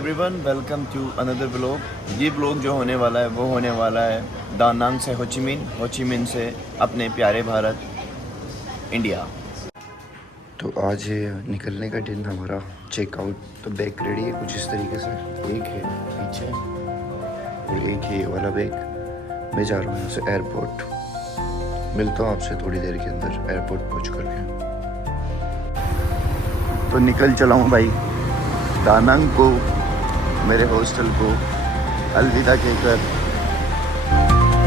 Everyone, welcome to another blog. ये blog जो होने वाला है वो होने वाला है दानांग से होचिमिन से अपने प्यारे भारत इंडिया। तो आज निकलने का दिन हमारा चेकआउट। तो बैग रेडी है कुछ इस तरीके से, एक है पीछे और एक है ये वाला बैग। मैं जा रहा हूँ यहाँ से एयरपोर्ट। मिलता हूँ आपसे थोड़ी देर के अंदर एयरपोर्ट पहुँच करके। तो निकल चला हूँ भाई दानांग को, मेरे हॉस्टल को अलविदा कहकर।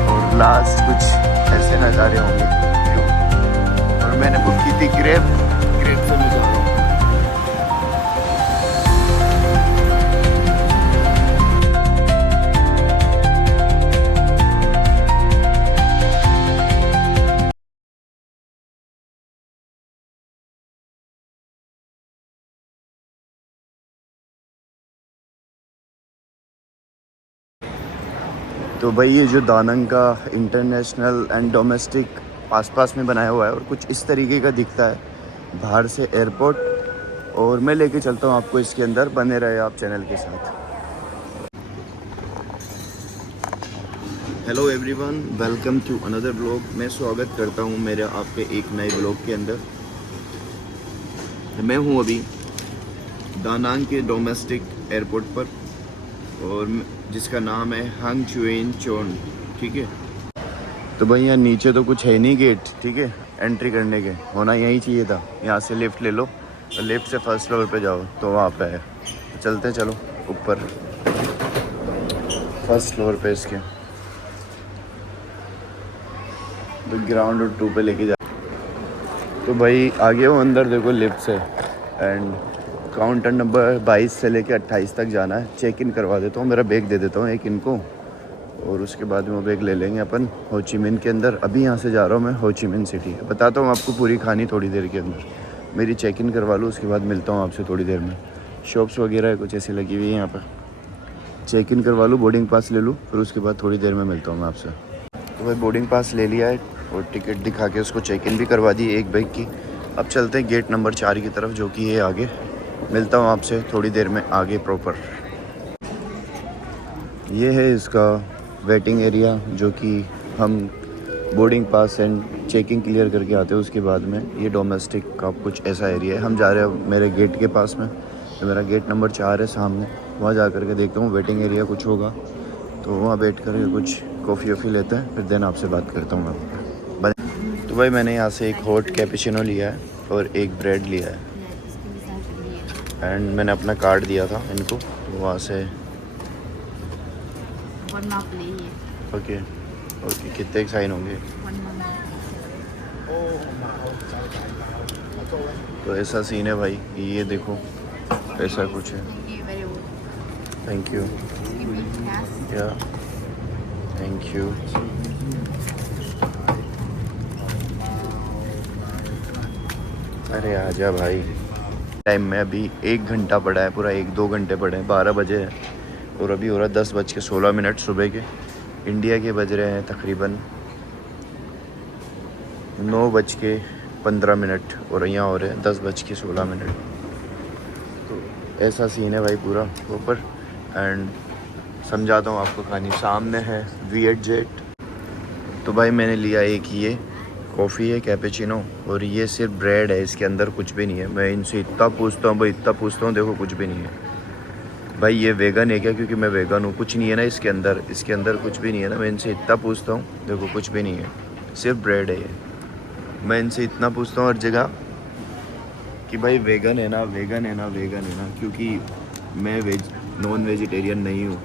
और लास्ट कुछ ऐसे नज़ारे होंगे। और मैंने बुक की थी ग्रेप से मैं जा रहा हूँ। तो भाई ये जो दानांग का इंटरनेशनल एंड डोमेस्टिक पास में बनाया हुआ है और कुछ इस तरीके का दिखता है बाहर से एयरपोर्ट। और मैं लेके चलता हूँ आपको इसके अंदर, बने रहे आप चैनल के साथ। Hello everyone, welcome to another blog. मैं स्वागत करता हूँ मेरे आपके एक नए ब्लॉग के अंदर। मैं हूँ अभी दानांग के डोमेस्टिक एयरपोर्ट पर, और जिसका नाम है हांगचुएन चोन। ठीक है, तो भाई यहाँ नीचे तो कुछ है नहीं गेट, ठीक है। एंट्री करने के होना यही चाहिए था। यहाँ से लिफ्ट ले लो और लिफ्ट से फर्स्ट फ्लोर पे जाओ तो वहाँ पे है। चलते चलो ऊपर फर्स्ट फ्लोर पे इसके। तो ग्राउंड और 2 पे लेके जा। तो भाई आगे हो अंदर देखो लिफ्ट से, एंड काउंटर नंबर 22 से लेके 28 तक जाना है। चेक इन करवा देता हूँ, मेरा बैग दे देता हूँ एक इनको, और उसके बाद में वो बैग ले लेंगे अपन होचिमिन के अंदर। अभी यहाँ से जा रहा हूँ मैं होचिमिन सिटी। बताता हूँ आपको पूरी कहानी थोड़ी देर के अंदर। मेरी चेक इन करवा लूँ, उसके बाद मिलता हूँ आपसे थोड़ी देर में। शॉप्स वगैरह कुछ ऐसी लगी हुई है यहाँ पर। चेक इन करवा लूँ, बोर्डिंग पास ले लूँ, फिर उसके बाद थोड़ी देर में मिलता हूँ मैं आपसे। तो भाई बोर्डिंग पास ले लिया है और टिकट दिखा के उसको चेक इन भी करवा दी एक बैग की। अब चलते हैं गेट नंबर 4 की तरफ, जो कि है आगे। मिलता हूँ आपसे थोड़ी देर में आगे प्रॉपर। ये है इसका वेटिंग एरिया, जो कि हम boarding pass and checking clear करके आते हैं। उसके बाद में ये डोमेस्टिक का कुछ ऐसा एरिया है। हम जा रहे हैं मेरे गेट के पास में, तो मेरा गेट नंबर 4 है सामने। वहाँ जा कर के देखता हूँ वेटिंग एरिया कुछ होगा, तो वहाँ बैठ कर कुछ कॉफ़ी वॉफ़ी लेते हैं, फिर देन आपसे बात करता हूँ मैं। तो भाई मैंने यहाँ से एक हॉट कैपुचिनो लिया है और एक ब्रेड लिया है, एंड मैंने अपना कार्ड दिया था इनको, तो वहाँ से ओके कितने साइन होंगे। तो ऐसा सीन है भाई, ये देखो ऐसा कुछ है। थैंक यू या थैंक यू। अरे आजा भाई। टाइम में अभी 1 घंटा पड़ा है, पूरा 1-2 घंटे पड़े हैं। 12 बजे है और अभी हो रहा है 10:16 सुबह के। इंडिया के बज रहे हैं तकरीबन 9:15 और यहाँ हो रहे हैं 10:16। तो ऐसा सीन है भाई पूरा ऊपर। एंड समझाता हूँ आपको कहानी। सामने है विएटजेट। तो भाई मैंने लिया एक ये कॉफ़ी है कैपेचिनो, और ये सिर्फ ब्रेड है, इसके अंदर कुछ भी नहीं है। मैं इनसे इतना पूछता हूँ भाई, इतना पूछता हूँ, देखो कुछ भी नहीं है। भाई ये वेगन है क्या? क्योंकि मैं वेगन हूँ। कुछ नहीं है ना इसके अंदर कुछ भी नहीं है ना। मैं इनसे इतना पूछता हूँ, देखो कुछ भी नहीं है, सिर्फ ब्रेड है ये। मैं इनसे इतना पूछता हूँ हर जगह कि भाई वेगन है ना, क्योंकि मैं नॉन वेजिटेरियन नहीं हूँ,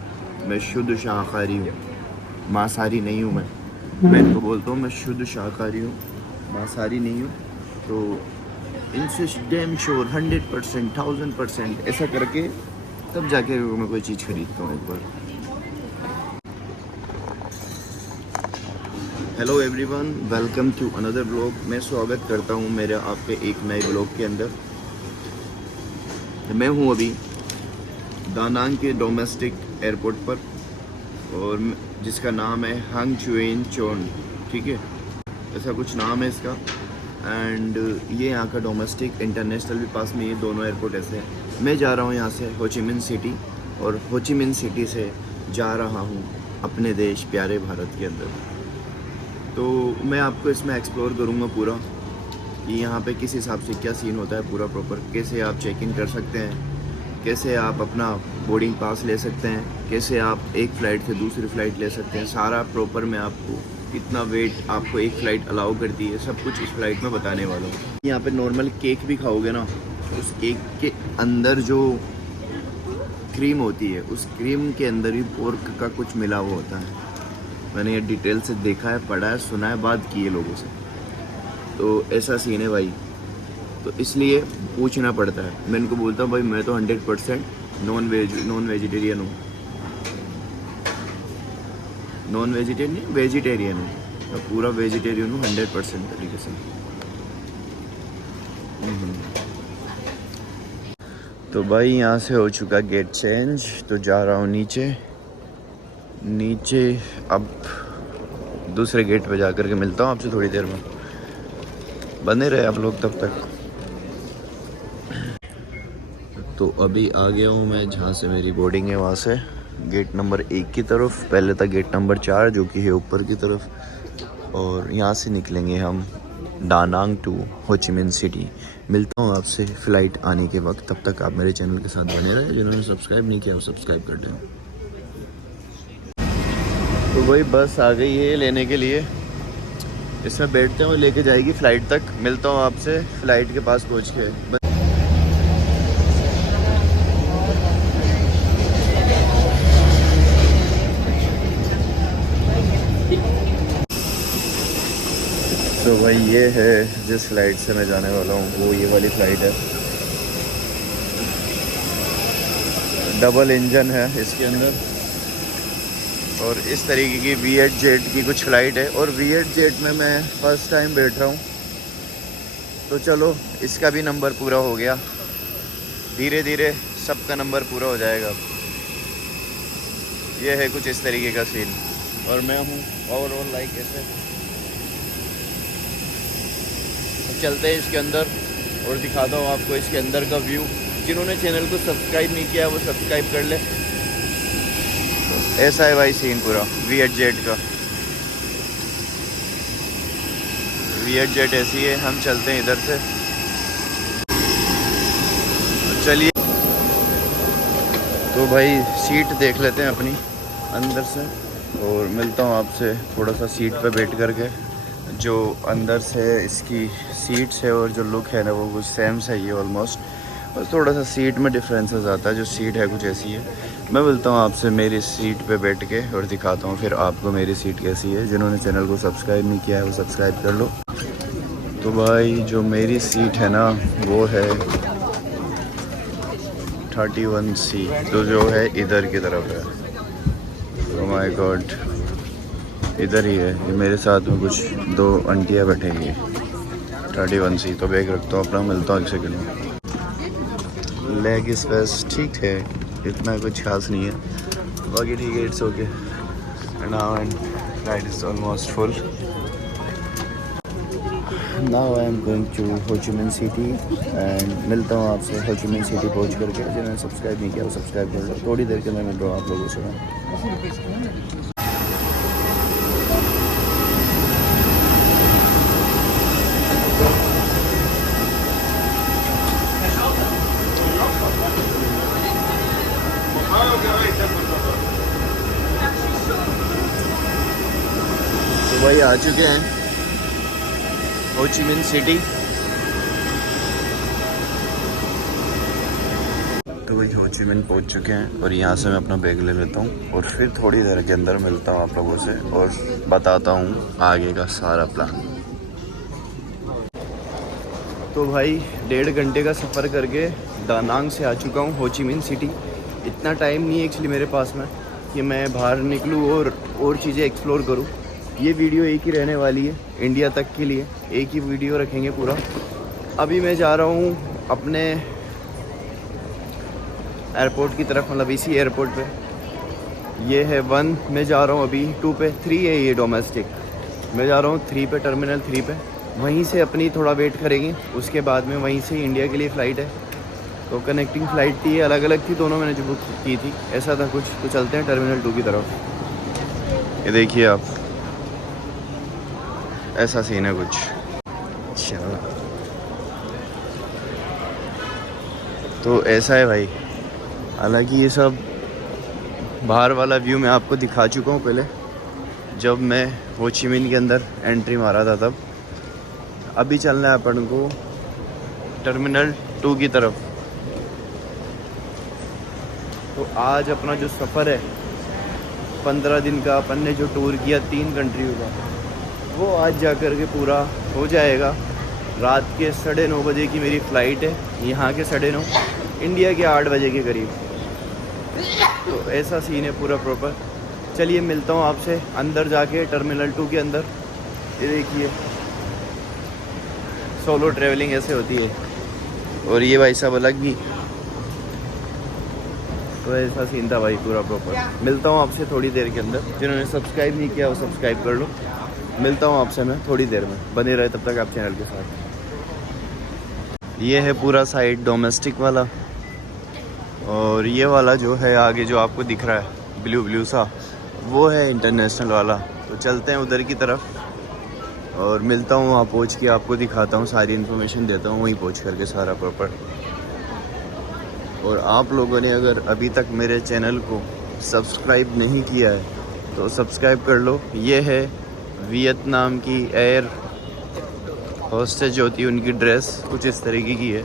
मैं शुद्ध शाकाहारी हूँ, मांसाहारी नहीं हूँ। मैं इनको बोलता हूँ मैं शुद्ध शाकाहारी हूँ, मांसाहारी नहीं हूँ। तो इनसे डैम श्योर 100%, 1000% ऐसा करके तब जाके मैं कोई चीज़ खरीदता हूँ एक बार। Hello everyone, welcome to another blog. मैं स्वागत करता हूँ मेरे आपके एक नए ब्लॉग के अंदर। मैं हूँ अभी दानांग के डोमेस्टिक एयरपोर्ट पर, और जिसका नाम है हांगचुएन चोन। ठीक है, ऐसा कुछ नाम है इसका। एंड ये यहाँ का डोमेस्टिक इंटरनेशनल भी पास में, ये दोनों एयरपोर्ट ऐसे हैं। मैं जा रहा हूँ यहाँ से होचिमिन सिटी, और हो ची मिन सिटी से जा रहा हूँ अपने देश प्यारे भारत के अंदर। तो मैं आपको इसमें एक्सप्लोर करूँगा पूरा कि यहाँ पे किस हिसाब से क्या सीन होता है पूरा प्रॉपर, कैसे आप चेक इन कर सकते हैं, कैसे आप अपना बोर्डिंग पास ले सकते हैं, कैसे आप एक फ़्लाइट से दूसरी फ़्लाइट ले सकते हैं, सारा प्रॉपर मैं आपको कितना वेट आपको एक फ़्लाइट अलाउ करती है सब कुछ इस फ़्लाइट में बताने वाला हूँ। यहाँ पे नॉर्मल केक भी खाओगे ना, उस केक के अंदर जो क्रीम होती है उस क्रीम के अंदर ही पोर्क का कुछ मिला हुआ होता है। मैंने ये डिटेल से देखा है, पढ़ा है, सुना है, बात की है लोगों से। तो ऐसा सीन है भाई, तो इसलिए पूछना पड़ता है। मैं इनको बोलता हूँ भाई मैं तो 100% नॉन वेजिटेरियन हूँ, नॉन वेजिटेरियन वेजिटेरियन हूँ, मैं पूरा वेजिटेरियन हूँ 100% तरीके से। तो भाई यहाँ से हो चुका गेट चेंज, तो जा रहा हूँ नीचे अब दूसरे गेट पे जा कर के मिलता हूँ आपसे थोड़ी देर में। बने रहे आप लोग तब तक। तो अभी आ गया हूँ मैं जहाँ से मेरी बोर्डिंग है, वहाँ से गेट नंबर 1 की तरफ। पहले था गेट नंबर 4 जो कि है ऊपर की तरफ, और यहाँ से निकलेंगे हम डानांग to Ho Chi Minh City. मिलता हूँ आपसे फ़्लाइट आने के वक्त, तब तक आप मेरे चैनल के साथ बने रहे। जिन्होंने सब्सक्राइब नहीं किया वो सब्सक्राइब कर दें। तो वही बस आ गई है लेने के लिए, इसमें बैठते हैं और लेके जाएगी फ़्लाइट तक। मिलता हूँ आपसे फ़्लाइट के पास पहुँच के। तो भाई ये है जिस फ़्लाइट से मैं जाने वाला हूँ, वो ये वाली फ़्लाइट है। डबल इंजन है इसके अंदर, और इस तरीके की V8 जेट की कुछ फ़्लाइट है। और V8 जेट में मैं फ़र्स्ट टाइम बैठ रहा हूँ, तो चलो इसका भी नंबर पूरा हो गया। धीरे धीरे सबका नंबर पूरा हो जाएगा। ये है कुछ इस तरीके का सीन, और मैं हूँ ओवरऑल लाइक ऐसे। चलते हैं इसके अंदर और दिखाता हूँ आपको इसके अंदर का व्यू। जिन्होंने चैनल को सब्सक्राइब नहीं किया वो सब्सक्राइब कर ले। ऐसा है भाई सीन पूरा V8 जेट का। V8 जेट ऐसी है। हम चलते हैं इधर से, चलिए। तो भाई सीट देख लेते हैं अपनी अंदर से, और मिलता हूँ आपसे थोड़ा सा सीट पे बैठ करके। जो अंदर से इसकी सीट्स है और जो लुक है ना वो कुछ सेम सा ही है ऑलमोस्ट, बस थोड़ा सा सीट में डिफरेंसेस आता है। जो सीट है कुछ ऐसी है। मैं मिलता हूँ आपसे मेरी सीट पे बैठ के और दिखाता हूँ फिर आपको मेरी सीट कैसी है। जिन्होंने चैनल को सब्सक्राइब नहीं किया है वो सब्सक्राइब कर लो। तो भाई जो मेरी सीट है ना वो है 31C, जो है इधर की तरफ है। ओह माय गॉड, इधर ही है। ये मेरे साथ में कुछ 2 आंटियाँ बैठेंगी। 31C। तो बैग रखता हूँ अपना, मिलता हूँ 1 सेकंड में। लेग स्पेस ठीक है, इतना कुछ खास नहीं है, बाकी ठीक है, it's okay. Now and flight is almost full. Now I am going to Ho Chi Minh City and मिलता हूँ आपसे हो ची मिन सिटी पहुँच करके। जिन्होंने सब्सक्राइब नहीं किया वो सब्सक्राइब कर लो। थोड़ी देर के मैं मिल रहा हूँ आप लोगों से। तो भाई आ चुके हैं हो ची मिन सिटी। तो भाई हो ची मिन पहुंच चुके हैं, और यहाँ से मैं अपना बैग ले लेता हूँ और फिर थोड़ी देर के अंदर मिलता हूँ आप लोगों से और बताता हूँ आगे का सारा प्लान। तो भाई 1.5 घंटे का सफ़र करके दानांग से आ चुका हूँ हो ची मिन सिटी। इतना टाइम नहीं है एक्चुअली मेरे पास में कि मैं बाहर निकलूँ और चीज़ें एक्सप्लोर करूँ। ये वीडियो एक ही रहने वाली है, इंडिया तक के लिए एक ही वीडियो रखेंगे पूरा। अभी मैं जा रहा हूँ अपने एयरपोर्ट की तरफ, मतलब इसी एयरपोर्ट पे। ये है 1, मैं जा रहा हूँ अभी 2 पे। 3 है ये डोमेस्टिक, मैं जा रहा हूँ 3 पे, टर्मिनल 3 पे। वहीं से अपनी थोड़ा वेट करेंगे, उसके बाद में वहीं से इंडिया के लिए फ़्लाइट है। तो कनेक्टिंग फ़्लाइट थी, अलग अलग थी दोनों, मैंने जो बुक की थी ऐसा था कुछ। तो चलते हैं टर्मिनल 2 की तरफ। ये देखिए आप, ऐसा सीन है कुछ। चलो तो ऐसा है भाई। हालांकि ये सब बाहर वाला व्यू मैं आपको दिखा चुका हूँ पहले, जब मैं हो ची मिन के अंदर एंट्री मारा था तब। अभी चलना है अपन को टर्मिनल 2 की तरफ। तो आज अपना जो सफ़र है 15 दिन का, अपन ने जो टूर किया 3 कंट्रियों का, वो आज जा कर के पूरा हो जाएगा। रात के 9:30 बजे की मेरी फ़्लाइट है, यहाँ के 9:30, इंडिया के 8 बजे के करीब। तो ऐसा सीन है पूरा प्रॉपर। चलिए मिलता हूँ आपसे अंदर जाके टर्मिनल 2 के अंदर। ये देखिए सोलो ट्रैवलिंग ऐसे होती है, और ये भाई साहब अलग भी। तो ऐसा सीन था भाई पूरा प्रॉपर। मिलता हूँ आपसे थोड़ी देर के अंदर। जिन्होंने सब्सक्राइब नहीं किया वो सब्सक्राइब कर लो। मिलता हूँ आपसे मैं थोड़ी देर में, बने रहे तब तक आप चैनल के साथ। ये है पूरा साइड डोमेस्टिक वाला, और ये वाला जो है आगे जो आपको दिख रहा है ब्लू ब्लू सा, वो है इंटरनेशनल वाला। तो चलते हैं उधर की तरफ और मिलता हूँ वहाँ पहुँच के, आपको दिखाता हूँ, सारी इन्फॉर्मेशन देता हूँ वहीं पहुँच करके सारा प्रॉपर। और आप लोगों ने अगर अभी तक मेरे चैनल को सब्सक्राइब नहीं किया है तो सब्सक्राइब कर लो। ये है वियतनाम की एयर होस्टेज जो होती है, उनकी ड्रेस कुछ इस तरीके की है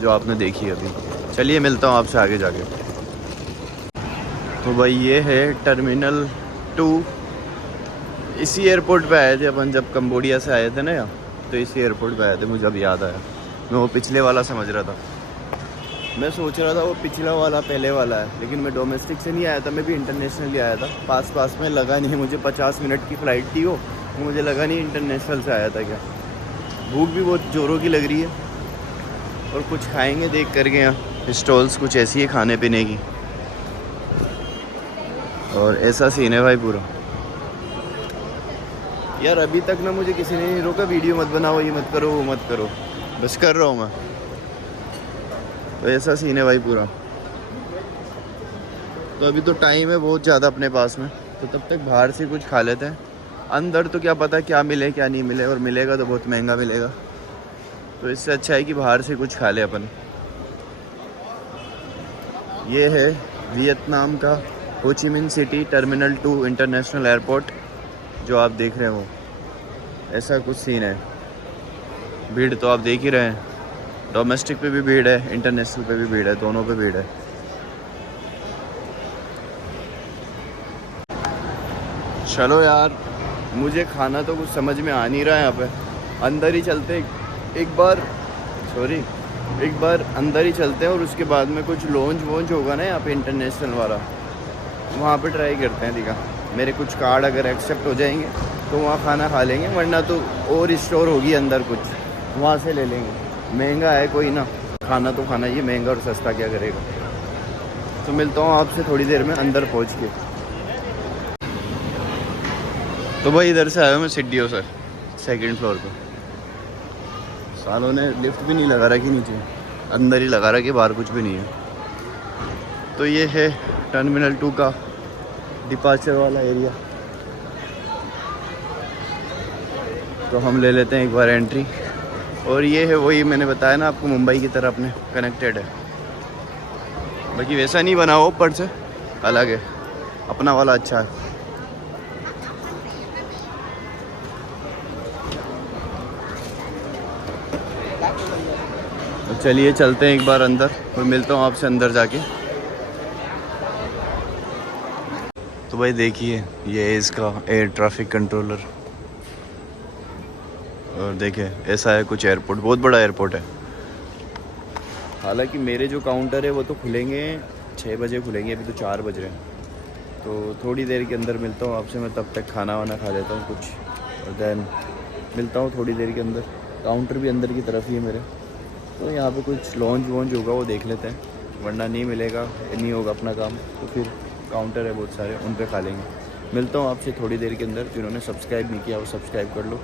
जो आपने देखी अभी। चलिए मिलता हूँ आपसे आगे जाके। तो भाई ये है टर्मिनल 2। इसी एयरपोर्ट पे आए थे अपन जब कंबोडिया से आए थे ना यहाँ, तो इसी एयरपोर्ट पे आए थे। मुझे अब याद आया, मैं वो पिछले वाला समझ रहा था। मैं सोच रहा था वो पिछला वाला पहले वाला है, लेकिन मैं डोमेस्टिक से नहीं आया था, मैं भी इंटरनेशनली आया था। पास में लगा नहीं मुझे, 50 मिनट की फ़्लाइट थी वो, मुझे लगा नहीं इंटरनेशनल से आया था क्या। भूख भी बहुत ज़ोरों की लग रही है, और कुछ खाएंगे देख करके। यहाँ स्टॉल्स कुछ ऐसी है खाने पीने की, और ऐसा सीन है भाई पूरा। यार अभी तक ना मुझे किसी ने नहीं रोका, वीडियो मत बनाओ, ये मत करो, वो मत करो, बस कर रहा हूँ मैं। तो ऐसा सीन है भाई पूरा। तो अभी तो टाइम है बहुत ज़्यादा अपने पास में, तो तब तक बाहर से कुछ खा लेते हैं। अंदर तो क्या पता क्या मिले क्या नहीं मिले, और मिलेगा तो बहुत महंगा मिलेगा। तो इससे अच्छा है कि बाहर से कुछ खा ले अपन। ये है वियतनाम का हो Chi Minh City terminal 2 international airport जो आप देख रहे हो। ऐसा कुछ सीन है। भीड़ तो आप देख ही रहे हैं, डोमेस्टिक पे भी भीड़ है, इंटरनेशनल पे भी भीड़ है, दोनों पे भीड़ है। चलो यार, मुझे खाना तो कुछ समझ में आ नहीं रहा है यहाँ पे। अंदर ही चलते एक बार अंदर ही चलते हैं, और उसके बाद में कुछ लॉन्च वॉन्च होगा ना यहाँ पे इंटरनेशनल वाला, वहाँ पे ट्राई करते हैं। दिखा मेरे कुछ कार्ड अगर एक्सेप्ट हो जाएंगे तो वहाँ खाना खा लेंगे, वरना तो और स्टोर होगी अंदर कुछ, वहाँ से ले लेंगे। महंगा है कोई ना, खाना तो खाना, ये महंगा और सस्ता क्या करेगा। तो मिलता हूँ आपसे थोड़ी देर में अंदर पहुँच के। तो भाई इधर से आया हूँ मैं सीढ़ियों से 2nd फ्लोर पे। सालों ने लिफ्ट भी नहीं लगा रखी नीचे, अंदर ही लगा रखी, बाहर कुछ भी नहीं है। तो ये है टर्मिनल 2 का डिपार्चर वाला एरिया। तो हम ले लेते हैं एक बार एंट्री। और ये है वही मैंने बताया ना आपको, मुंबई की तरह अपने कनेक्टेड है। बाकी वैसा नहीं बना हो, ऊपर से अलग है, अपना वाला अच्छा है। तो चलिए चलते हैं एक बार अंदर, और मिलता हूँ आपसे अंदर जाके। तो भाई देखिए ये है इसका एयर ट्रैफिक कंट्रोलर, और देखिए ऐसा है कुछ एयरपोर्ट, बहुत बड़ा एयरपोर्ट है। हालांकि मेरे जो काउंटर है वो तो खुलेंगे 6 बजे खुलेंगे, अभी तो 4 बज रहे हैं। तो थोड़ी देर के अंदर मिलता हूँ आपसे मैं, तब तक खाना वाना खा लेता हूँ कुछ, और देन मिलता हूँ थोड़ी देर के अंदर। काउंटर भी अंदर की तरफ ही है मेरे, तो यहाँ पे कुछ लॉन्च वॉन्च होगा वो देख लेते हैं, वरना नहीं मिलेगा, नहीं होगा अपना काम, तो फिर काउंटर है बहुत सारे, उन पे खा लेंगे। मिलता हूँ आपसे थोड़ी देर के अंदर। जिन्होंने सब्सक्राइब नहीं किया वो सब्सक्राइब कर लो।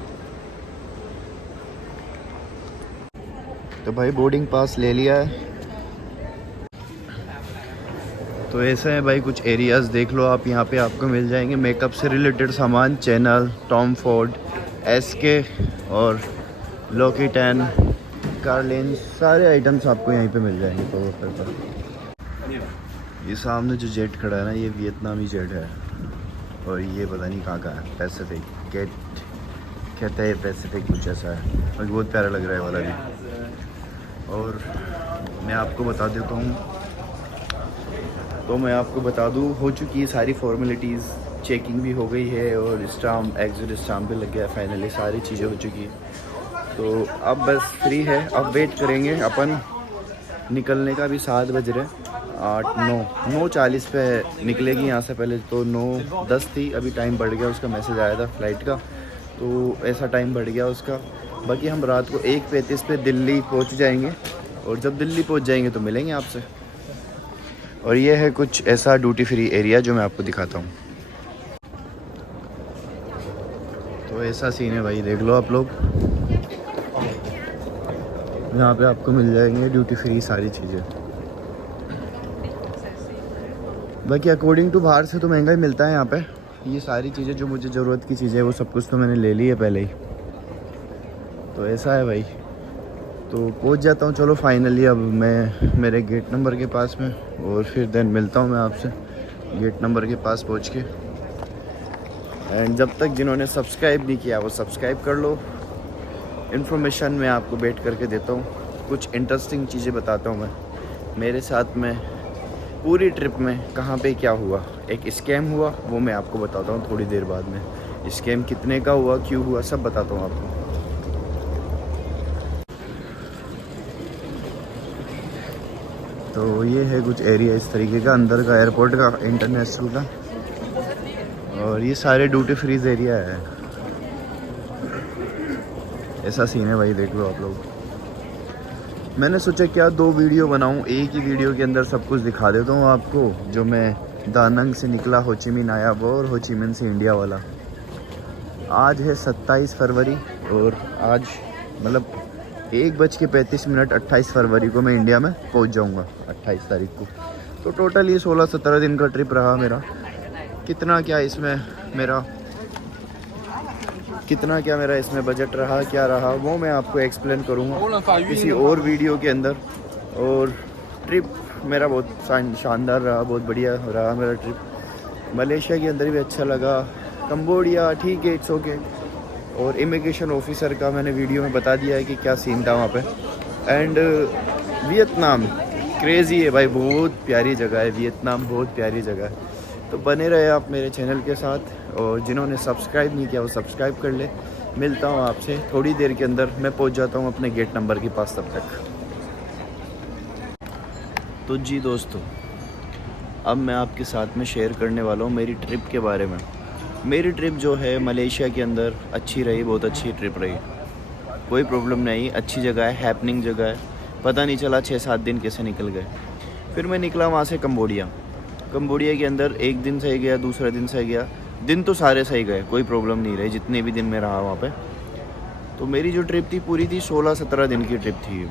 तो भाई बोर्डिंग पास ले लिया है। तो ऐसे हैं भाई कुछ एरियाज़, देख लो आप, यहाँ पे आपको मिल जाएंगे मेकअप से रिलेटेड सामान, चैनल, टॉम फोर्ड, एसके और लॉकिटन, कार्लिन, सारे आइटम्स आपको यहीं पे मिल जाएंगे पावर पर। ये सामने जो जेट खड़ा है ना, ये वियतनामी जेट है और ये पता नहीं कहाँ का है, पैसिफिक गेट कहते हैं, पैसिफिक कुछ ऐसा है और बहुत प्यारा लग रहा है वाला भी। और मैं आपको बता देता हूँ, तो मैं आपको बता दूँ, हो चुकी है सारी फॉर्मेलिटीज़, चेकिंग भी हो गई है और स्टाम्प, एग्जिट स्टाम्प भी लग गया है, फाइनली सारी चीज़ें हो चुकी है। तो अब बस फ्री है, अब वेट करेंगे अपन निकलने का। भी 7 बज रहे, 9:40 पे निकलेगी यहाँ से, पहले तो 9:10 थी, अभी टाइम बढ़ गया, उसका मैसेज आया था फ्लाइट का, तो ऐसा टाइम बढ़ गया उसका। बाकी हम रात को 1:35 पे दिल्ली पहुँच जाएंगे और जब दिल्ली पहुँच जाएंगे तो मिलेंगे आपसे। और ये है कुछ ऐसा ड्यूटी फ्री एरिया जो मैं आपको दिखाता हूँ। तो ऐसा सीन है भाई, देख लो आप लोग, यहाँ पे आपको मिल जाएंगे ड्यूटी फ्री सारी चीज़ें। बाकी अकॉर्डिंग टू बाहर से तो महंगा ही मिलता है यहाँ पे। ये सारी चीज़ें जो मुझे ज़रूरत की चीज़ें वो सब कुछ तो मैंने ले ली है पहले ही। तो ऐसा है भाई, तो पहुँच जाता हूँ। चलो फाइनली अब मैं मेरे गेट नंबर के पास में, और फिर देन मिलता हूँ मैं आपसे गेट नंबर के पास पहुँच के। एंड जब तक जिन्होंने सब्सक्राइब नहीं किया वो सब्सक्राइब कर लो। इन्फॉर्मेशन मैं आपको बैठ करके देता हूँ, कुछ इंटरेस्टिंग चीज़ें बताता हूँ मैं, मेरे साथ में पूरी ट्रिप में कहाँ पे क्या हुआ। एक स्कैम हुआ वो मैं आपको बताता हूँ थोड़ी देर बाद में, स्कैम कितने का हुआ, क्यों हुआ, सब बताता हूँ आपको। तो ये है कुछ एरिया इस तरीके का अंदर का, एयरपोर्ट का, इंटरनेशनल का, और ये सारे ड्यूटी फ्रीज एरिया है। ऐसा सीन है भाई, देख लो आप लोग। मैंने सोचा क्या 2 वीडियो बनाऊं, एक ही वीडियो के अंदर सब कुछ दिखा देता हूँ आपको, जो मैं दानंग से निकला होचिमिन आया वो, और होचिमिन से इंडिया वाला। आज है 27 फरवरी और आज मतलब 1:35 28 फरवरी को मैं इंडिया में पहुँच जाऊँगा, 28 तारीख को। तो टोटल ये 16-17 दिन का ट्रिप रहा मेरा। कितना क्या मेरा इसमें बजट रहा, क्या रहा, वो मैं आपको एक्सप्लेन करूँगा किसी और वीडियो के अंदर। और ट्रिप मेरा बहुत शानदार रहा, बहुत बढ़िया रहा मेरा ट्रिप। मलेशिया के अंदर भी अच्छा लगा, कंबोडिया ठीक है, इट्स ओके। और इमिग्रेशन ऑफिसर का मैंने वीडियो में बता दिया है कि क्या सीन था वहाँ पे। एंड वियतनाम क्रेज़ी है भाई, बहुत प्यारी जगह है वियतनाम, बहुत प्यारी जगह है। तो बने रहे आप मेरे चैनल के साथ, और जिन्होंने सब्सक्राइब नहीं किया वो सब्सक्राइब कर ले। मिलता हूँ आपसे थोड़ी देर के अंदर, मैं पहुँच जाता हूँ अपने गेट नंबर के पास तब तक। तो जी दोस्तों, अब मैं आपके साथ में शेयर करने वाला हूँ मेरी ट्रिप के बारे में। मेरी ट्रिप जो है मलेशिया के अंदर अच्छी रही, बहुत अच्छी ट्रिप रही, कोई प्रॉब्लम नहीं, अच्छी जगह है, हैपनिंग जगह है। पता नहीं चला 6-7 दिन कैसे निकल गए। फिर मैं निकला वहाँ से कंबोडिया के अंदर, एक दिन सही गया, दूसरा दिन सही गया, दिन तो सारे सही गए, कोई प्रॉब्लम नहीं रही जितने भी दिन मैं रहा वहाँ पे। तो मेरी जो ट्रिप थी पूरी थी 16-17 दिन की ट्रिप थी।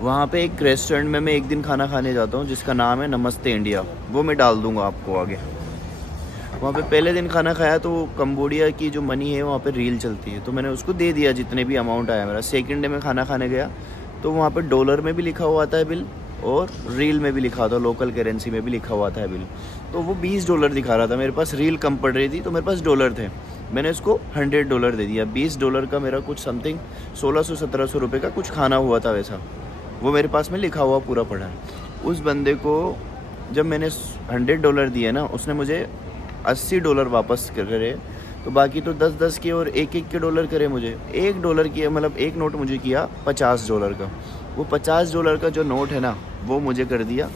वहाँ पे एक रेस्टोरेंट में मैं एक दिन खाना खाने जाता हूँ जिसका नाम है नमस्ते इंडिया, वो मैं डाल दूँगा आपको आगे। वहाँ पे पहले दिन खाना खाया तो कंबोडिया की जो मनी है वहाँ पे रील चलती है, तो मैंने उसको दे दिया जितने भी अमाउंट आया मेरा। सेकंड डे में खाना खाने गया तो वहाँ पे डॉलर में भी लिखा हुआ था बिल और रील में भी लिखा था, लोकल करेंसी में भी लिखा हुआ था बिल। तो वो $20 दिखा रहा था, मेरे पास रील कम पड़ रही थी तो मेरे पास डॉलर थे, मैंने उसको $100 दे दिया। $20 का मेरा कुछ समथिंग 1600-1700 रुपये का कुछ खाना हुआ था वैसा, वो मेरे पास में लिखा हुआ पूरा पड़ा है। उस बंदे को जब मैंने $100 दिए ना, उसने मुझे $80 वापस करे, तो बाकी तो 10-10 के और 1-1 के डॉलर करे मुझे। $1 किया, मतलब एक नोट मुझे किया $50 का। वो $50 का जो नोट है ना, वो मुझे कर दिया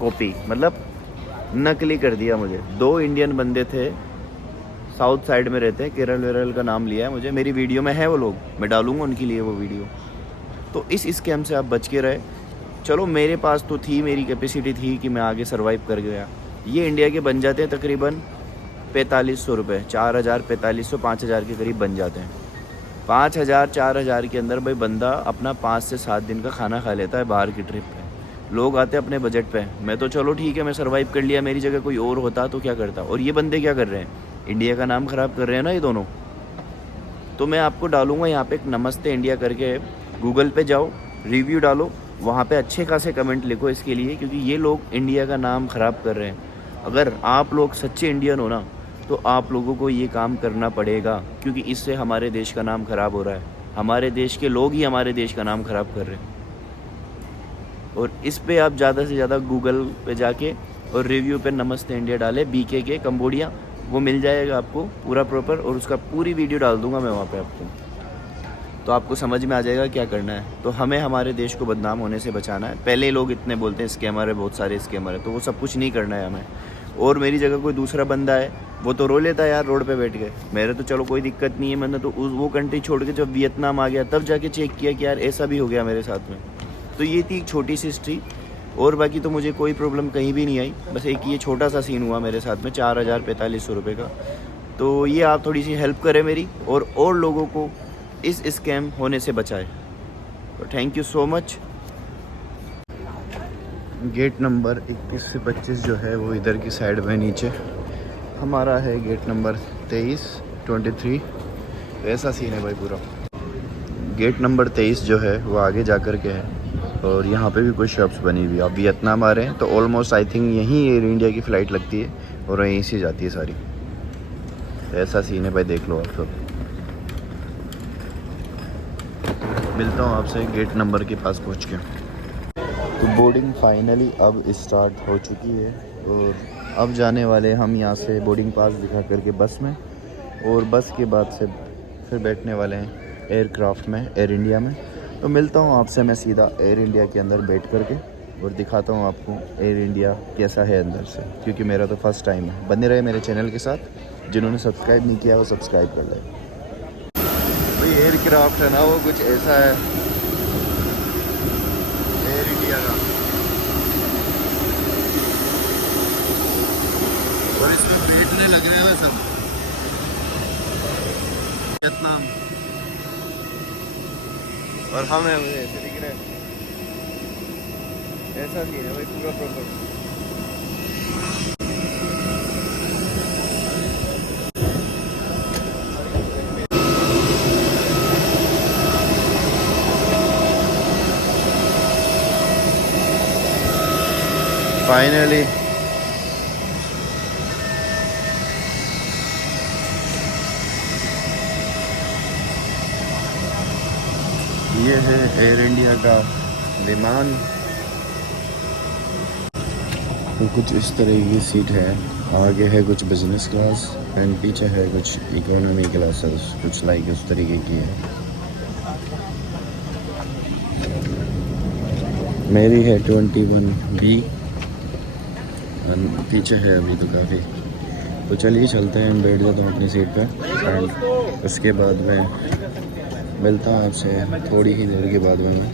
कॉपी, मतलब नकली कर दिया मुझे। 2 इंडियन बंदे थे, साउथ साइड में रहते हैं, केरल वेरल का नाम लिया है मुझे, मेरी वीडियो में है वो लोग, मैं डालूंगा उनके लिए वो वीडियो। तो इस स्कैम से आप बच के रहे। चलो मेरे पास तो थी, मेरी कैपेसिटी थी कि मैं आगे सर्वाइव कर गया। ये इंडिया के बन जाते हैं तकरीबन 4500 रुपये, 4000, 4500, 5000 के करीब बन जाते हैं। 5,000 4,000 के अंदर भाई बंदा अपना 5 से 7 दिन का खाना खा लेता है बाहर की ट्रिप पे। लोग आते हैं अपने बजट पे। मैं तो चलो ठीक है, मैं सर्वाइव कर लिया, मेरी जगह कोई और होता तो क्या करता। और ये बंदे क्या कर रहे हैं, इंडिया का नाम ख़राब कर रहे हैं ना ये दोनों। तो मैं आपको डालूँगा यहाँ पे एक नमस्ते इंडिया करके, गूगल पे जाओ, रिव्यू डालो, वहाँ पे अच्छे खासे कमेंट लिखो इसके लिए, क्योंकि ये लोग इंडिया का नाम ख़राब कर रहे हैं। अगर आप लोग सच्चे इंडियन हो ना, तो आप लोगों को ये काम करना पड़ेगा, क्योंकि इससे हमारे देश का नाम ख़राब हो रहा है। हमारे देश के लोग ही हमारे देश का नाम ख़राब कर रहे हैं। और इस पे आप ज़्यादा से ज़्यादा गूगल पे जाके और रिव्यू पे नमस्ते इंडिया डाले, BK के कंबोडिया, वो मिल जाएगा आपको पूरा प्रॉपर, और उसका पूरी वीडियो डाल दूँगा मैं वहाँ पे आपको, तो आपको समझ में आ जाएगा क्या करना है। तो हमें हमारे देश को बदनाम होने से बचाना है। पहले लोग इतने बोलते हैं स्कैमर है, बहुत सारे स्कैमर है, तो वो सब कुछ नहीं करना है हमें। और मेरी जगह कोई दूसरा बंदा है, वो तो रो लेता है यार रोड पे बैठ के। मेरे तो चलो कोई दिक्कत नहीं है, मैंने तो वो कंट्री छोड़ के जब वियतनाम आ गया तब जाके चेक किया कि यार ऐसा भी हो गया मेरे साथ में। तो ये थी एक छोटी सी हिस्ट्री, और बाकी तो मुझे कोई प्रॉब्लम कहीं भी नहीं आई। बस एक ये छोटा सा सीन हुआ मेरे साथ में 4,045 रुपये का। तो ये आप थोड़ी सी हेल्प करें मेरी, और लोगों को इस स्कैम होने से बचाए। तो thank you so much. Gate number 21 से 25 जो है वो इधर की साइड में नीचे, हमारा है गेट नंबर 23 23। ऐसा सीन है भाई पूरा। गेट नंबर 23 जो है वो आगे जा कर के है, और यहाँ पे भी कुछ शॉप्स बनी हुई है। आप वियतनाम आ रहे हैं तो ऑलमोस्ट आई थिंक यहीं एयर इंडिया की फ़्लाइट लगती है और यहीं से जाती है सारी। ऐसा सीन है भाई, देख लो आप सब। मिलता हूँ आपसे गेट नंबर के पास पहुँच के। तो बोर्डिंग फाइनली अब स्टार्ट हो चुकी है, और अब जाने वाले हम यहाँ से बोर्डिंग पास दिखा करके बस में, और बस के बाद से फिर बैठने वाले हैं एयरक्राफ्ट में, एयर इंडिया में। तो मिलता हूँ आपसे मैं सीधा एयर इंडिया के अंदर बैठ करके, और दिखाता हूँ आपको एयर इंडिया कैसा है अंदर से, क्योंकि मेरा तो फर्स्ट टाइम है। बने रहे मेरे चैनल के साथ, जिन्होंने सब्सक्राइब नहीं किया वो सब्सक्राइब कर ले। भाई एयरक्राफ्ट है ना वो कुछ ऐसा है एयर इंडिया का, और इसमें बैठने लग रहे हैं सब वियतनाम, और हम हैं मुझे ऐसे दिख रहे हैं। ऐसा सीन है भाई पूरा प्रॉपर। फाइनली ये है एयर इंडिया का विमान। तो कुछ इस तरह की सीट है, आगे है कुछ बिजनेस क्लास एंड पीछे है कुछ इकोनॉमी क्लासेस, कुछ लाइक उस तरीके की है। मेरी है 21B, पीछे है अभी तो काफ़ी। तो चलिए चलते हैं, बैठ जाता हूँ अपनी सीट पर, एंड उसके बाद में मिलता हूँ आपसे थोड़ी ही देर के बाद में मैं।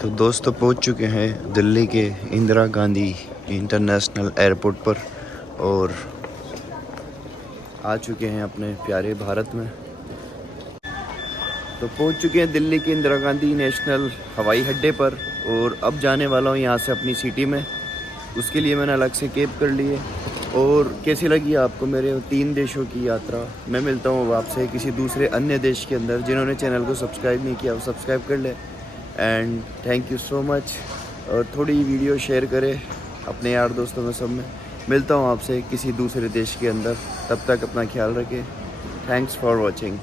तो दोस्तों पहुंच चुके हैं दिल्ली के इंदिरा गांधी इंटरनेशनल एयरपोर्ट पर, और आ चुके हैं अपने प्यारे भारत में। तो पहुंच चुके हैं दिल्ली के इंदिरा गांधी नेशनल हवाई अड्डे पर और अब जाने वाला हूं यहां से अपनी सिटी में। उसके लिए मैंने अलग से कैब कर ली है। और कैसी लगी आपको मेरे 3 देशों की यात्रा? मैं मिलता हूँ अब आपसे किसी दूसरे अन्य देश के अंदर। जिन्होंने चैनल को सब्सक्राइब नहीं किया वो सब्सक्राइब कर ले। And thank you so much. और थोड़ी वीडियो शेयर करें अपने यार दोस्तों में, सब में। मिलता हूँ आपसे किसी दूसरे देश के अंदर, तब तक अपना ख्याल रखें। Thanks for watching.